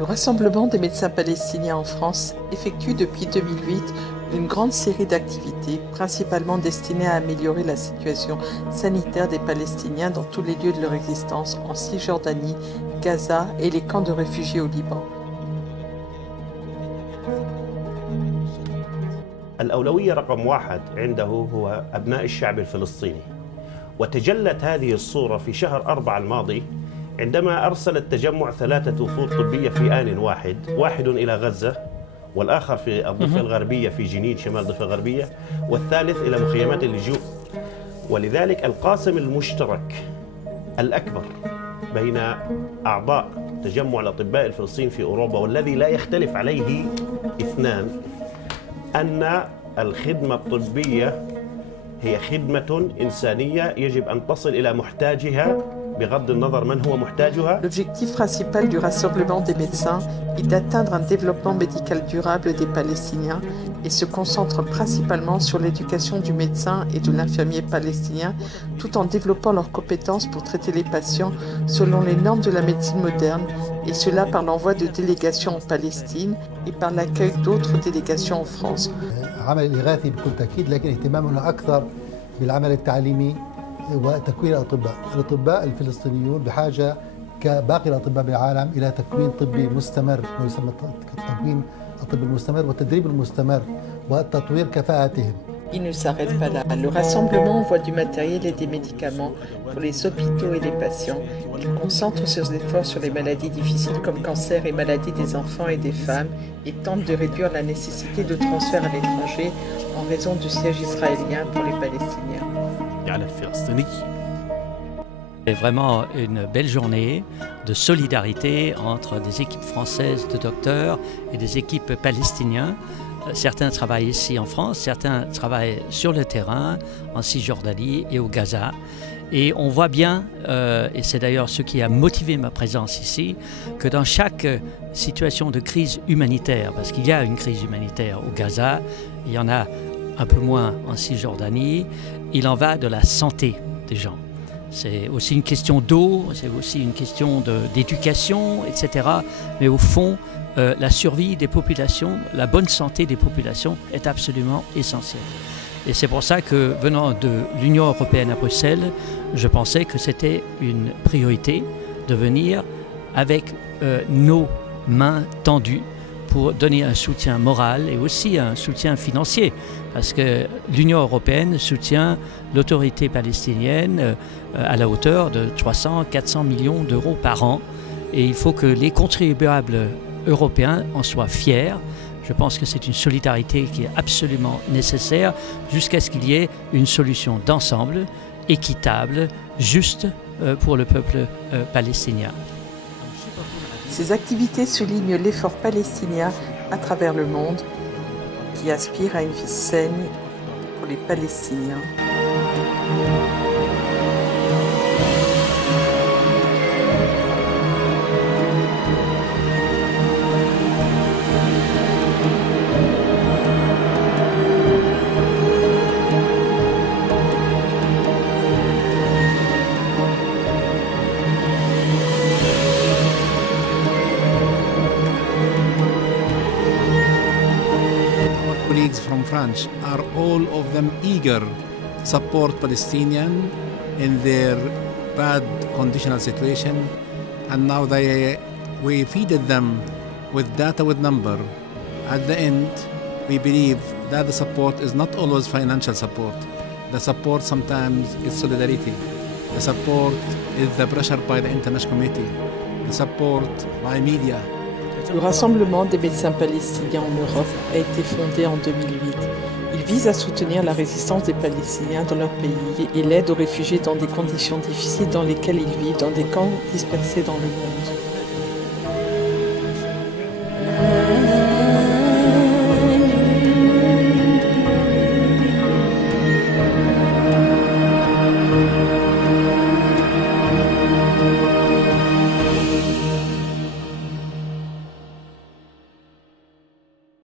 Le Rassemblement des médecins palestiniens en France effectue depuis 2008 une grande série d'activités, principalement destinées à améliorer la situation sanitaire des Palestiniens dans tous les lieux de leur existence en Cisjordanie, Gaza et les camps de réfugiés au Liban. الأولوية رقم واحد عنده هو أبناء الشعب الفلسطيني، وتجلت هذه الصورة في شهر 4 الماضي عندما أرسل التجمع 3 وفود طبية في آن واحد إلى غزة، والآخر في الضفة الغربية في جنين شمال الضفة الغربية، والثالث إلى مخيمات اللجوء. ولذلك القاسم المشترك الأكبر بين أعضاء تجمع الأطباء الفلسطينيين في أوروبا والذي لا يختلف عليه اثنان أن الخدمة الطبية هي خدمة إنسانية يجب أن تصل إلى محتاجها بغض النظر من هو محتاجها. L'objectif principal du Rassemblement des médecins est d'atteindre un développement médical durable des Palestiniens et se concentre principalement sur l'éducation du médecin et de l'infirmier palestinien tout en développant leurs compétences pour traiter les patients selon les normes de la médecine moderne et cela par l'envoi de délégations en Palestine et par l'accueil d'autres délégations en France. عمل الإغاثي بكل تأكيد لكن اهتمامنا أكثر بالعمل التعليمي وتكوين الأطباء الفلسطينيون بحاجة كباقي الأطباء بالعالم إلى تكوين طبي مستمر ويسمى تكوين الطب المستمر والتدريب المستمر وتطوير كفاءاتهم. Il ne s'arrête pas là. Le rassemblement envoie du matériel et des médicaments pour les hôpitaux et les patients. Il concentre ses efforts sur les maladies difficiles comme cancer et maladies des enfants et des femmes et tente de réduire la nécessité de transfert à l'étranger en raison du siège israélien pour les Palestiniens. C'est vraiment une belle journée de solidarité entre des équipes françaises de docteurs et des équipes palestiniennes. Certains travaillent ici en France, certains travaillent sur le terrain, en Cisjordanie et au Gaza. Et on voit bien, et c'est d'ailleurs ce qui a motivé ma présence ici, que dans chaque situation de crise humanitaire, parce qu'il y a une crise humanitaire au Gaza, il y en a un peu moins en Cisjordanie, il en va de la santé des gens. C'est aussi une question d'eau, c'est aussi une question d'éducation, etc. Mais au fond, la survie des populations, la bonne santé des populations est absolument essentielle. Et c'est pour ça que, venant de l'Union européenne à Bruxelles, je pensais que c'était une priorité de venir avec nos mains tendues pour donner un soutien moral et aussi un soutien financier. Parce que l'Union européenne soutient l'autorité palestinienne à la hauteur de 300-400 millions d'euros par an. Et il faut que les contribuables européens en soient fiers. Je pense que c'est une solidarité qui est absolument nécessaire jusqu'à ce qu'il y ait une solution d'ensemble, équitable, juste pour le peuple palestinien. Ces activités soulignent l'effort palestinien à travers le monde qui aspire à une vie saine pour les Palestiniens. Colleagues from France are all of them eager to support Palestinians in their bad conditional situation, and now we feeded them with data with number. At the end, we believe that the support is not always financial support. The support sometimes is solidarity. The support is the pressure by the international community. The support by media. Le Rassemblement des médecins palestiniens en Europe a été fondé en 2008. Il vise à soutenir la résistance des Palestiniens dans leur pays et l'aide aux réfugiés dans des conditions difficiles dans lesquelles ils vivent dans des camps dispersés dans le monde.